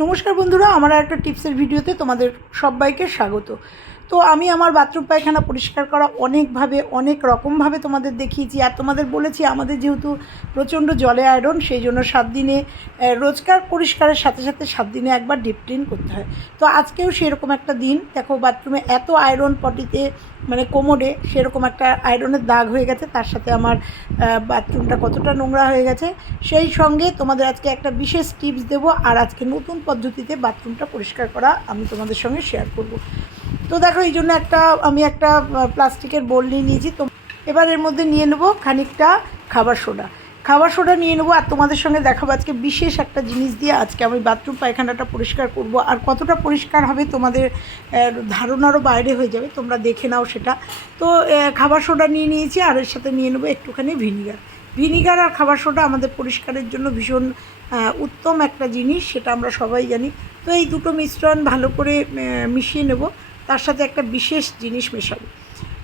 নমস্কার বন্ধুরা আমার একটা টিপসের ভিডিওতে তোমাদের সবাইকে স্বাগত। তো আমি আমার বাথরুম পায়খানা পরিষ্কার করা অনেকভাবে, অনেক রকমভাবে তোমাদের দেখিয়েছি আর তোমাদের বলেছি আমাদের যেহেতু প্রচণ্ড জলে আয়রন সেই জন্য সাত দিনে রোজকার পরিষ্কারের সাথে সাথে সাত দিনে একবার ডিপ ক্লিন করতে হয়। তো আজকেও সেরকম একটা দিন। দেখো বাথরুমে এত আয়রন পটিতে মানে কোমরে সেরকম একটা আয়রনের দাগ হয়ে গেছে। তার সাথে আমার বাথরুমটা কতটা নোংরা হয়ে গেছে। সেই সঙ্গে তোমাদের আজকে একটা বিশেষ টিপস দেবো। আর আজকে নতুন পদ্ধতিতে বাথরুমটা পরিষ্কার করা আমি তোমাদের সঙ্গে শেয়ার করব। তো দেখো, এই জন্য একটা, আমি একটা প্লাস্টিকের বোল নিয়ে নিয়েছি। তো এবার এর মধ্যে নিয়ে নেব খানিকটা খাবার সোডা। খাবার সোডা নিয়ে নেব আর তোমাদের সঙ্গে দেখাবো আজকে বিশেষ একটা জিনিস দিয়ে আজকে আমি বাথরুম পায়খানাটা পরিষ্কার করব। আর কতটা পরিষ্কার হবে তোমাদের ধারণারও বাইরে হয়ে যাবে, তোমরা দেখে নাও সেটা। তো খাবার সোডা নিয়ে নিয়েছি আর এর সাথে নিয়ে নেব একটুখানি ভিনিগার। ভিনিগার আর খাবার সোডা আমাদের পরিষ্কারের জন্য ভীষণ উত্তম একটা জিনিস, সেটা আমরা সবাই জানি। তো এই দুটো মিশ্রণ ভালো করে মিশিয়ে নেব। তার সাথে একটা বিশেষ জিনিস মেশাবো।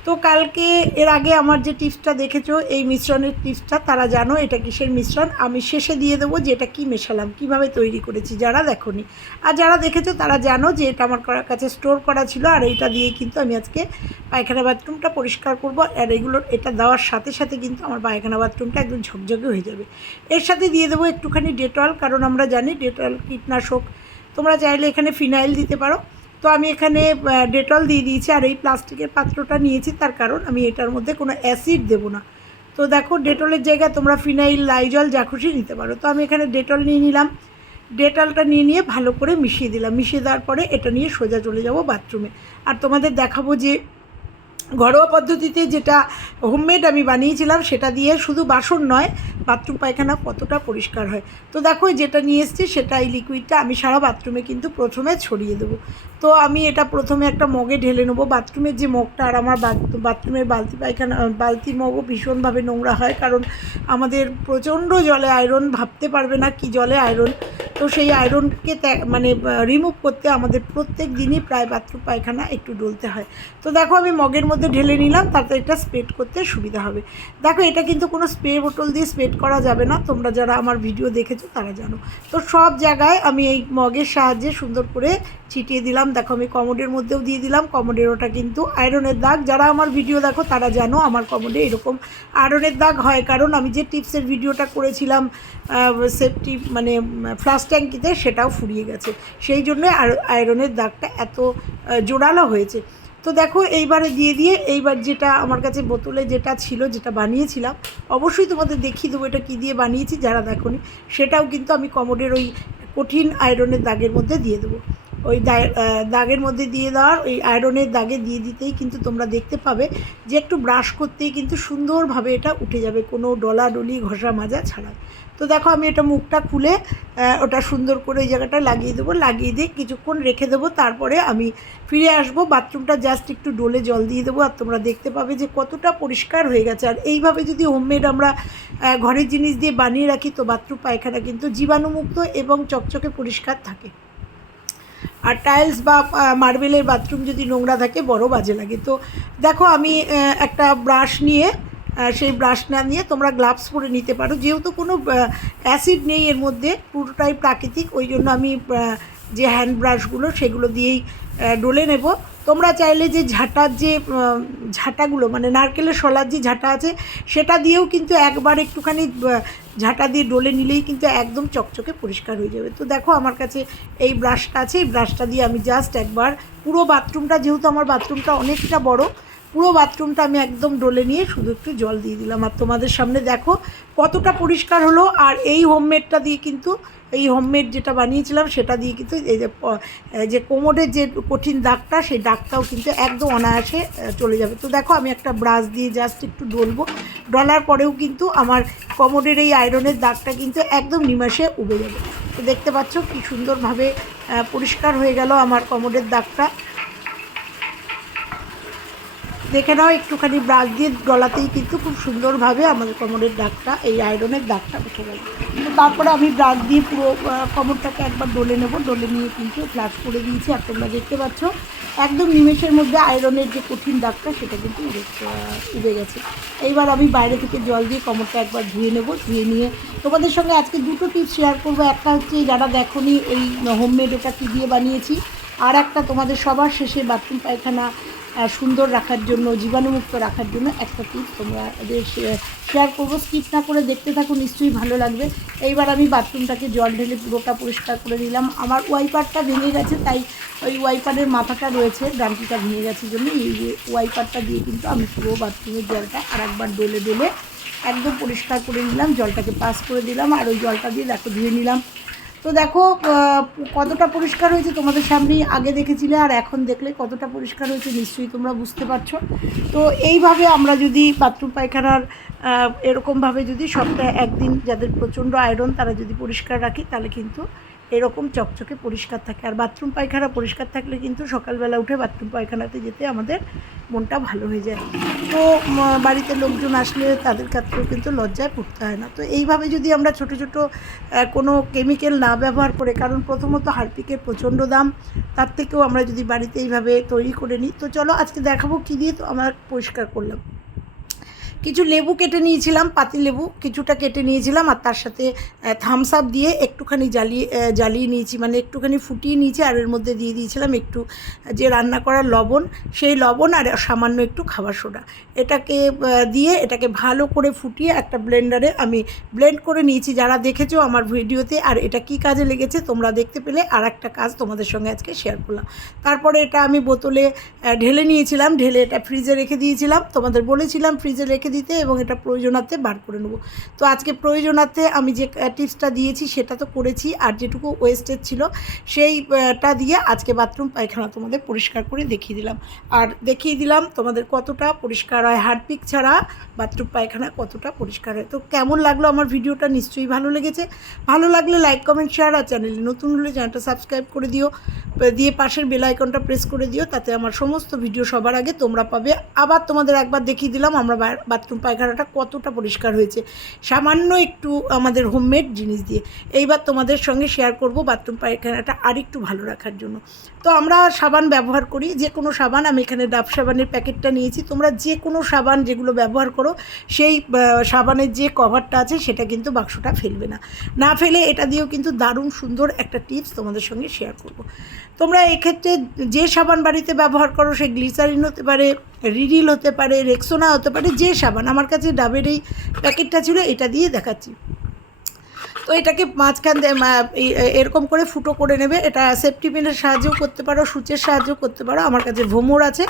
তো কালকে এর আগে আমার যে টিপসটা দেখেছ, এই মিশ্রণের টিপসটা তারা জানো, এটা কিসের মিশ্রণ? আমি শেষে দিয়ে দেবো যে এটা কী মেশালাম, কীভাবে তৈরি করেছি, যারা দেখোনি। আর যারা দেখেছ তারা জানো যে এটা আমার কাছে স্টোর করা ছিল, আর এইটা দিয়ে কিন্তু আমি আজকে পায়খানা বাথরুমটা পরিষ্কার করব, আর এগুলোর এটা দেওয়ার সাথে সাথে কিন্তু আমার পায়খানা বাথরুমটা একদম ঝকঝকে হয়ে যাবে। এর সাথে দিয়ে দেবো একটুখানি ডেটল, কারণ আমরা জানি ডেটল কীটনাশক, তোমরা চাইলে এখানে ফিনাইল দিতে পারো। তো আমি এখানে ডেটল দিয়ে দিয়েছি আর এই প্লাস্টিকের পাত্রটা নিয়েছি তার কারণ আমি এটার মধ্যে কোনো অ্যাসিড দেব না। তো দেখো, ডেটলের জায়গায় তোমরা ফিনাইল, লাইজল, যা খুশি নিতে পারো। তো আমি এখানে ডেটল নিয়ে নিলাম। ডেটলটা নিয়ে নিয়ে ভালো করে মিশিয়ে দিলাম। মিশিয়ে দেওয়ার পরে এটা নিয়ে সোজা চলে যাব বাথরুমে। আর তোমাদের দেখাবো যে ঘরোয়া পদ্ধতিতে যেটা হোমমেড আমি বানিয়েছিলাম, সেটা দিয়ে শুধু বাসন নয় বাথরুম পায়খানা কতটা পরিষ্কার হয়। তো দেখো যেটা নিয়ে এসেছি, সেটা এই লিকুইডটা আমি সারা বাথরুমে কিন্তু প্রথমে ছড়িয়ে দেবো। তো আমি এটা প্রথমে একটা মগে ঢেলে নেব। বাথরুমের যে মগটা, আর আমার বাথরুমের বালতি পায়খানা বালতি মগও ভীষণভাবে নোংরা হয়, কারণ আমাদের প্রচণ্ড জলে আয়রন ভাবতে পারবে না কি জলে আয়রন তো সেই আয়রনকে মানে রিমুভ করতে আমাদের প্রত্যেক দিনই প্রায় বাথরুম পায়খানা একটু ডলতে হয়। তো দেখো আমি মগের মধ্যে ঢেলে নিলাম, তাতে এটা স্প্রেড করতে সুবিধা হবে। দেখো এটা কিন্তু কোনো স্প্রে বোতল দিয়ে স্প্রেড করা যাবে না, তোমরা যারা আমার ভিডিও দেখেছ তারা জানো। তো সব জায়গায় আমি এই মগের সাহায্যে সুন্দর করে ছিটিয়ে দিলাম। দেখো আমি কমোডের মধ্যেও দিয়ে দিলাম, কমোডের ওটা কিন্তু আয়রনের দাগ। যারা আমার ভিডিও দেখো তারা জানো আমার কমোডে এরকম আয়রনের দাগ হয়। কারণ আমি যে টিপসের ভিডিওটা করেছিলাম সেফটি মানে ফ্লাশ ট্যাঙ্কিতে সেটাও ফুরিয়ে গেছে। সেই জন্য আয়রনের দাগটা এত জোরালো হয়েছে। তো দেখো, এইবারে দিয়ে দিয়ে, এইবার যেটা আমার কাছে বোতলে যেটা ছিল, যেটা বানিয়েছিলাম, অবশ্যই তোমাদের দেখিয়ে দেবো এটা কী দিয়ে বানিয়েছি, যারা দেখোনি, সেটাও কিন্তু আমি কমোডের ওই কঠিন আয়রনের দাগের মধ্যে দিয়ে দেবো। ওই দাগের মধ্যে দিয়ে দেওয়ার ওই আয়রনের দাগে দিয়ে দিতেই কিন্তু তোমরা দেখতে পাবে যে একটু ব্রাশ করতেই কিন্তু সুন্দরভাবে এটা উঠে যাবে, কোনো ডলাডলি ঘষা মাজা ছাড়া। তো দেখো আমি এটা মুখটা খুলে ওটা সুন্দর করে ওই জায়গাটা লাগিয়ে দেবো, লাগিয়ে দিয়ে কিছুক্ষণ রেখে দেবো, তারপরে আমি ফিরে আসব, বাথরুমটা জাস্ট একটু ডোলে জল দিয়ে দেবো, আর তোমরা দেখতে পাবে যে কতটা পরিষ্কার হয়ে গেছে। আর এইভাবে যদি হোমমেড আমরা ঘরের জিনিস দিয়ে বানিয়ে রাখি, তো বাথরুম পায়খানা কিন্তু জীবাণুমুক্ত এবং চকচকে পরিষ্কার থাকে। আর টাইলস বা মার্বেলের বাথরুম যদি নোংরা থাকে, বড় বাজে লাগে। তো দেখো আমি একটা ব্রাশ নিয়ে সেই ব্রাশ না নিয়ে তোমরা গ্লাভস পরে নিতে পারো। যেহেতু কোনো অ্যাসিড নেই এর মধ্যে, পুরোটাই প্রাকৃতিক, ওই জন্য আমি যে হ্যান্ড ব্রাশগুলো সেগুলো দিয়েই ডলে নেব। তোমরা চাইলে যে ঝাঁটার যে ঝাঁটাগুলো মানে নারকেলের শলার যে ঝাঁটা আছে, সেটা দিয়েও কিন্তু একবার একটুখানি ঝাঁটা দিয়ে ডলে নিলেই কিন্তু একদম চকচকে পরিষ্কার হয়ে যাবে। তো দেখো আমার কাছে এই ব্রাশটা আছে। এই ব্রাশটা দিয়ে আমি জাস্ট একবার, পুরো বাথরুমটা যেহেতু আমার বাথরুমটা অনেকটা বড় পুরো বাথরুমটা আমি একদম ডলে নিয়ে শুধু একটু জল দিয়ে দিলাম। আর তোমাদের সামনে দেখো কতটা পরিষ্কার হলো। আর এই হোমমেডটা দিয়ে কিন্তু, এই হোমমেড যেটা বানিয়েছিলাম, সেটা দিয়ে কিন্তু এই যে যে কোমরের যে কঠিন দাগটা, সেই দাগটাও কিন্তু একদম অনায়াসে চলে যাবে। তো দেখো আমি একটা ব্রাশ দিয়ে জাস্ট একটু ডলবো। ডলার পরেও কিন্তু আমার কোমরের এই আয়রনের দাগটা কিন্তু একদম নিমাসে উবে যাবে। তো দেখতে পাচ্ছ কি সুন্দরভাবে পরিষ্কার হয়ে গেল আমার কোমরের দাগটা। দেখে নাও, একটুখানি ব্রাশ দিয়ে গলাতেই কিন্তু খুব সুন্দরভাবে আমাদের কোমরের দাগটা, এই আয়রনের দাগটা উঠে গেল। তারপরে আমি ব্রাশ দিয়ে পুরো কোমরটাকে একবার ডলে নেব, ডলে নিয়ে কিন্তু ফ্লাশ করে দিয়েছি। আর তোমরা দেখতে পাচ্ছ, একদম নিমেষের মধ্যে আয়রনের যে কঠিন দাগটা, সেটা কিন্তু উড়ে উবে গেছে। এইবার আমি বাইরে থেকে জল দিয়ে কোমরটা একবার ধুয়ে নেব, ধুয়ে নিয়ে তোমাদের সঙ্গে আজকে দুটো টিপস শেয়ার করব। একটা হচ্ছে, যারা দেখোনি, এই হোমমেড এটা কী দিয়ে বানিয়েছি, আর একটা তোমাদের সবার শেষে বাথরুম পায়খানা সুন্দর রাখার জন্য, জীবাণুমুক্ত রাখার জন্য একটা টিপস তোমরা শেয়ার করব। স্কিপ না করে দেখতে থাকো, নিশ্চয়ই ভালো লাগবে। এইবার আমি বাথরুমটাকে জল ঢেলে পুরোটা পরিষ্কার করে নিলাম। আমার ওয়াইপারটা ভেঙে গেছে, তাই ওই ওয়াইপারের মাথাটা রয়েছে, ডান্টিটা ভেঙে গেছে জন্য। এই ওয়াইপারটা দিয়ে কিন্তু আমি পুরো বাথরুমের জলটা আর একবার ডলে ডলে একদম পরিষ্কার করে নিলাম। জলটাকে পাস করে দিলাম। আর ওই জলটা দিয়ে দেখো, ধুয়ে নিলাম। তো দেখো কতটা পরিষ্কার হয়েছে তোমাদের সামনেই আগে দেখেছিলে, আর এখন দেখলে কতটা পরিষ্কার হয়েছে নিশ্চয়ই তোমরা বুঝতে পারছ। তো এইভাবে আমরা যদি বাথরুম পায়খানার এরকমভাবে যদি সপ্তাহে একদিন যাদের প্রচণ্ড আয়রন তারা যদি পরিষ্কার রাখি, তাহলে কিন্তু এরকম চকচকে পরিষ্কার থাকে। আর বাথরুম পায়খানা পরিষ্কার থাকলে কিন্তু সকালবেলা উঠে বাথরুম পায়খানাতে যেতে আমাদের মনটা ভালো হয়ে যায়। তো বাড়িতে লোকজন আসলে তাদের ক্ষেত্রেও কিন্তু লজ্জায় পড়তে হয় না। তো এইভাবে যদি আমরা ছোট ছোট কোনো কেমিক্যাল না ব্যবহার করে, কারণ প্রথমত হারপিকের প্রচণ্ড দাম, তার থেকেও আমরা যদি বাড়িতে এইভাবে তৈরি করে নিই, তো চলো আজকে দেখাবো কী দিয়ে তো আমরা পরিষ্কার করলাম। কিছু লেবু কেটে নিয়েছিলাম পাতি লেবু কিছুটা কেটে নিয়েছিলাম আর তার সাথে থামস আপ দিয়ে একটুখানি জ্বালিয়ে জ্বালিয়ে নিয়েছি মানে একটুখানি ফুটিয়ে নিয়েছি আর এর মধ্যে দিয়ে দিয়েছিলাম একটু যে রান্না করার লবণ, সেই লবণ আর সামান্য একটু খাবার সোডা। এটাকে দিয়ে এটাকে ভালো করে ফুটিয়ে একটা ব্লেন্ডারে আমি ব্লেন্ড করে নিয়েছি। যারা দেখেছ আমার ভিডিওতে, আর এটা কি কাজে লেগেছে তোমরা দেখতে পেলে আর একটা কাজ তোমাদের সঙ্গে আজকে শেয়ার করলাম। তারপরে এটা আমি বোতলে ঢেলে নিয়েছিলাম, ঢেলে এটা ফ্রিজে রেখে দিয়েছিলাম। তোমাদের বলেছিলাম ফ্রিজে রেখে দিতে এবং এটা প্রয়োজনার্থে বার করে নেব। তো আজকে প্রয়োজনার্থে আমি যে টিপসটা দিয়েছি সেটা তো করেছি, আর যেটুকু ওয়েস্টেজ ছিল সেইটা দিয়ে আজকে বাথরুম পায়খানা তোমাদের পরিষ্কার করে দেখিয়ে দিলাম। আর দেখিয়ে দিলাম তোমাদের কতটা পরিষ্কার হয়। হারপিক ছাড়া বাথরুম পায়খানা কতটা পরিষ্কার হয়। তো কেমন লাগল আমার ভিডিওটা? নিশ্চয়ই ভালো লেগেছে। ভালো লাগলে লাইক কমেন্ট শেয়ার আর চ্যানেলে নতুন হলে চ্যানেলটা সাবস্ক্রাইব করে দিও। দিয়ে পাশের বেল আইকনটা প্রেস করে দিও। তাতে আমার সমস্ত ভিডিও সবার আগে তোমরা পাবে। আবার তোমাদের একবার দেখিয়ে দিলাম, আমরা বাথরুম পায়খানাটা কতটা পরিষ্কার হয়েছে। সামান্য একটু আমাদের হোমমেড জিনিস দিয়ে। এইবার তোমাদের সঙ্গে শেয়ার করব বাথরুম পায়খানাটা আরেকটু ভালো রাখার জন্য। তো আমরা সাবান ব্যবহার করি যে কোনো সাবান, আমি এখানে ডাব সাবানের প্যাকেটটা নিয়েছি। তোমরা যে কোনো সাবান যেগুলো ব্যবহার করো, সেই সাবানের যে কভারটা আছে, সেটা কিন্তু বাক্সটা ফেলবে না। না ফেলে এটা দিয়েও কিন্তু দারুণ সুন্দর একটা টিপস তোমাদের সঙ্গে শেয়ার করব। তোমরা এক্ষেত্রে যে সাবান বাড়িতে ব্যবহার করো, সে গ্লিসারিন হতে পারে রিরিল হতে পারে, রেক্সোনা হতে পারে, যে সাবান। আমার কাছে ডাবের এই প্যাকেটটা ছিল, এটা দিয়ে দেখাচ্ছি। তো এটাকে মাঝখান এরকম করে ফুটো করে নেবে। এটা সেফটি পিনের সাহায্যেও করতে পারো, সূচের সাহায্যেও করতে পারো। আমার কাছে ভ্রমর আছে।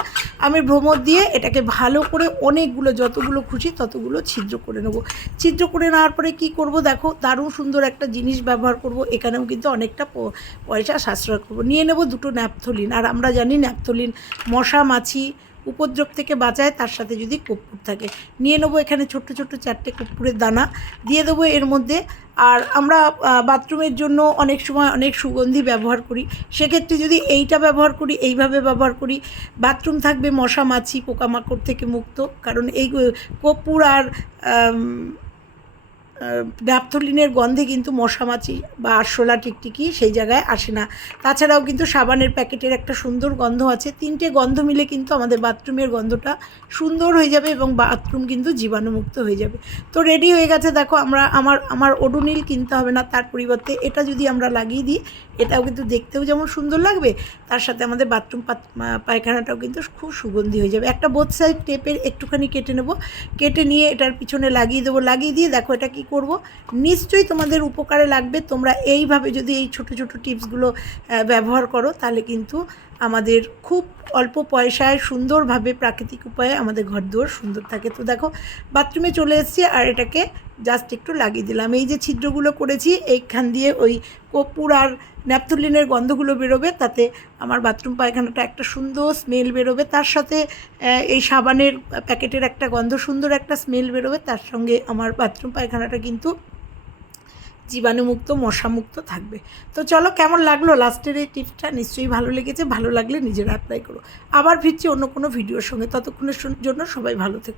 আমি ভ্রমর দিয়ে এটাকে ভালো করে অনেকগুলো, যতগুলো খুশি ততগুলো ছিদ্র করে নেব। ছিদ্র করে নেওয়ার পরে কি করব দেখো, দারুণ সুন্দর একটা জিনিস ব্যবহার করব। এখানেও কিন্তু অনেকটা পয়সা সাশ্রয় করব। নিয়ে নেব দুটো ন্যাপথলিন। আর আমরা জানি ন্যাপথলিন মশা, মাছি উপদ্রব থেকে বাঁচায়, তার সাথে যদি কর্পূর থাকে। নিয়ে নেব এখানে ছোট্ট ছোট্ট চারটে কর্পূরের দানা, দিয়ে দেবো এর মধ্যে। আর আমরা বাথরুমের জন্য অনেক সময় অনেক সুগন্ধি ব্যবহার করি। সেক্ষেত্রে যদি এইটা ব্যবহার করি, এইভাবে ব্যবহার করি, বাথরুম থাকবে মশা, মাছি, পোকামাকড় থেকে মুক্ত। কারণ এই কর্পূর আর ন্যাপথলিনের গন্ধে কিন্তু মশামাছি বা আরশোলা টিকটিকি সেই জায়গায় আসে না। তাছাড়াও কিন্তু সাবানের প্যাকেটের একটা সুন্দর গন্ধ আছে। তিনটে গন্ধ মিলে কিন্তু আমাদের বাথরুমের গন্ধটা সুন্দর হয়ে যাবে এবং বাথরুম কিন্তু জীবাণুমুক্ত হয়ে যাবে। তো রেডি হয়ে গেছে, দেখো আমরা, আমার আমার ওডোনিল কিনতে হবে না, তার পরিবর্তে এটা যদি আমরা লাগিয়ে দিই, এটাও কিন্তু দেখতেও যেমন সুন্দর লাগবে, তার সাথে আমাদের বাথরুম পায়খানাটাও কিন্তু খুব সুগন্ধি হয়ে যাবে। একটা বোথ সাইড টেপের একটুখানি কেটে নেব। কেটে নিয়ে এটার পিছনে লাগিয়ে দেবো। লাগিয়ে দিয়ে দেখো এটা কি করব। নিশ্চয়ই তোমাদের উপকারে লাগবে। তোমরা এইভাবে যদি এই ছোট ছোট টিপসগুলো ব্যবহার করো, তাহলে কিন্তু আমাদের খুব অল্প পয়সায় সুন্দরভাবে প্রাকৃতিক উপায়ে আমাদের ঘর দুয়ার সুন্দর থাকে। তো দেখো, বাথরুমে চলে এসেছি আর এটাকে জাস্ট একটু লাগিয়ে দিলাম। এই যে ছিদ্রগুলো করেছি, এইখান দিয়ে ওই কর্পূর আর ন্যাপথলিনের গন্ধগুলো বেরোবে, তাতে আমার বাথরুম পায়খানাটা একটা সুন্দর স্মেল বেরোবে। তার সাথে এই সাবানের প্যাকেটের একটা গন্ধ, সুন্দর একটা স্মেল বেরোবে। তার সঙ্গে আমার বাথরুম পায়খানাটা কিন্তু জীবাণুমুক্ত, মশামুক্ত থাকবে। তো চলো, কেমন লাগল লাস্টের এই টিপসটা? নিশ্চয়ই ভালো লেগেছে। ভালো লাগলে নিজেরা অ্যাপ্লাই করো। আবার ফিরছি অন্য কোনো ভিডিওর সঙ্গে। ততক্ষণের জন্য সবাই ভালো থেকো।